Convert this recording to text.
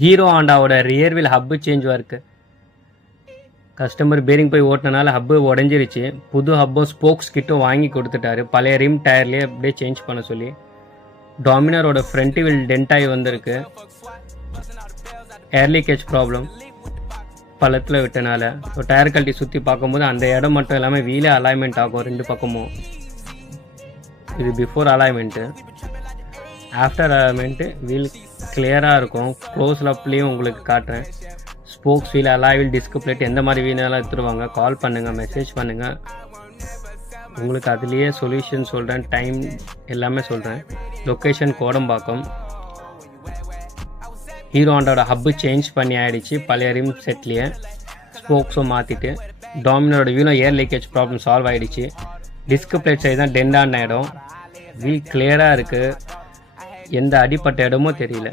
Hero ஹாண்டாவோட rear wheel hub change work. Customer bearing போய் ஓட்டினால ஹப்பு உடஞ்சிருச்சு. புது ஹப்பும் ஸ்போக்ஸ் கிட்டும் வாங்கி கொடுத்துட்டாரு. பழைய ரிம் டயர்லேயே அப்படியே சேஞ்ச் பண்ண சொல்லி. டாமினரோட ஃப்ரண்ட் வீல் டென்ட் ஆகி வந்திருக்கு. ஏர் லீக்கேஜ் ப்ராப்ளம் பள்ளத்தில் விட்டனால. ஸோ டயர் கழட்டி சுற்றி பார்க்கும்போது அந்த இடம் மட்டும் இல்லாமல் வீலே அலைன்மெண்ட் ஆகும் ரெண்டு பக்கமும். இது before alignment. After alignment wheel கிளியராக இருக்கும். க்ளோஸ் அப்லேயும் உங்களுக்கு காட்டுறேன். Spokes wheel, alloy wheel, disc plate எந்த மாதிரி வீலெல்லாம் எடுத்துருவாங்க. கால் பண்ணுங்கள், மெசேஜ் பண்ணுங்கள். உங்களுக்கு அதுலேயே சொல்யூஷன் சொல்கிறேன், டைம் எல்லாமே சொல்கிறேன். லொக்கேஷன் கோடம்பாக்கம். ஹீரோ ஹாண்டாவோட ஹப்பு சேஞ்ச் பண்ணி ஆகிடுச்சு. பழைய ரிம் செட்லேயே ஸ்போக்ஸும் மாற்றிட்டு. டாமினரோட வீலும் ஏர் லீக்கேஜ் ப்ராப்ளம் சால்வ் ஆகிடுச்சு. டிஸ்க் பிளேட் சைடு தான் டெண்டான இடம். வீல் கிளியராக இருக்குது. எந்த அடிப்பட்ட இடமும் தெரியல.